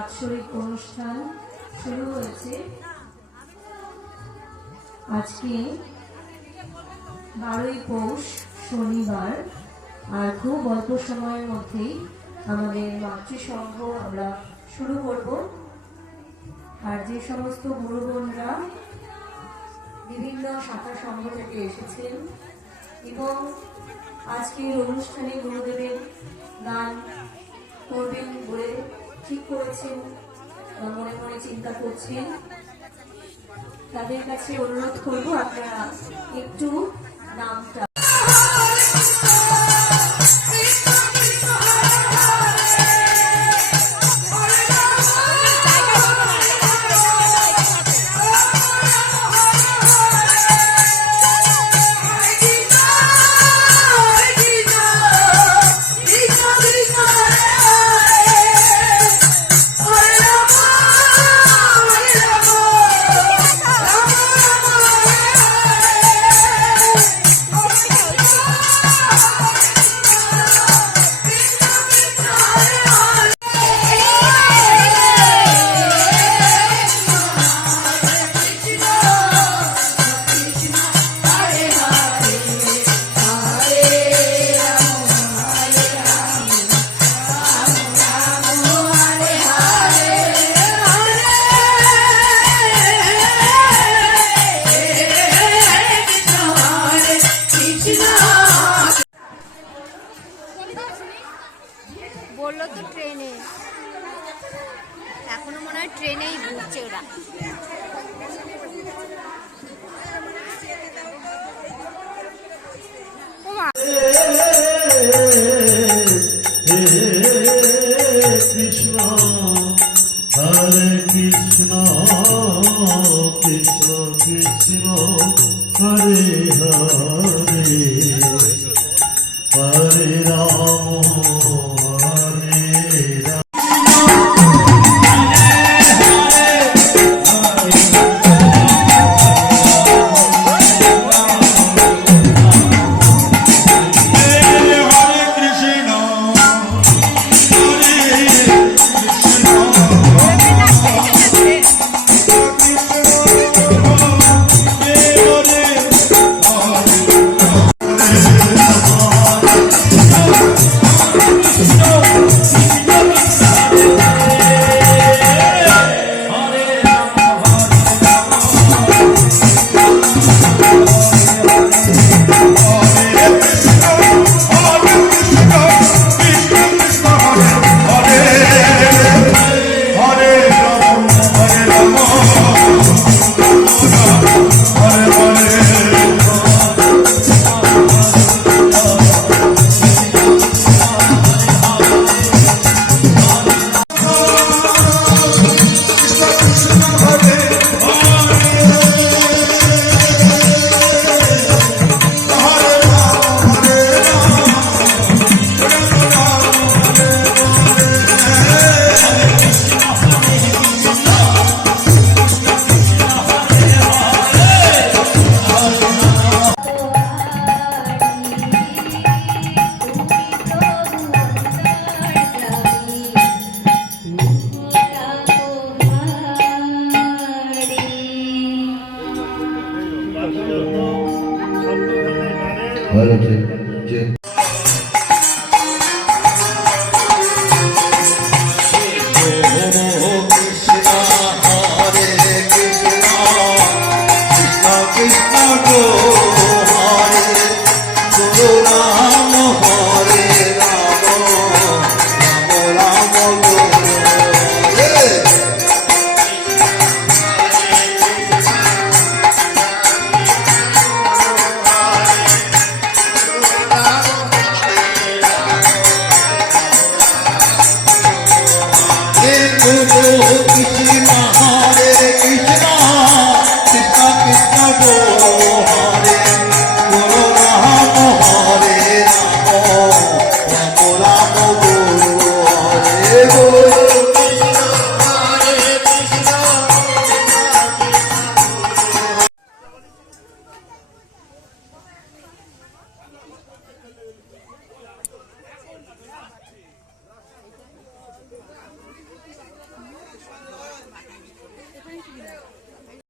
বাৎসরিক অনুষ্ঠান শুরু হয়েছে। আজকে 12ই পৌষ শনিবার, আর খুব অল্প সময়ের মধ্যেই আমাদের মাতৃসংঘ আমরা শুরু করব। আর যে সমস্ত গুরু বোনরা বিভিন্ন শাখা সংঘ থেকে এসেছেন এবং আজকের অনুষ্ঠানে গুরুদেবের গান করবেন বলে ঠিক করেছেন, মনে মনে চিন্তা করছেন, তাদের কাছে অনুরোধ করব আপনারা একটু নামটা বললো তো ট্রেনে, এখনো মনে হয় ট্রেনেই ঘুরছে ওরা। কৃষ্ণ হরে কৃষ্ণ কৃষ্ণ কৃষ্ণ হরে হরে হরে রাম হরে রাম। ভালো যে কৃষ্ণ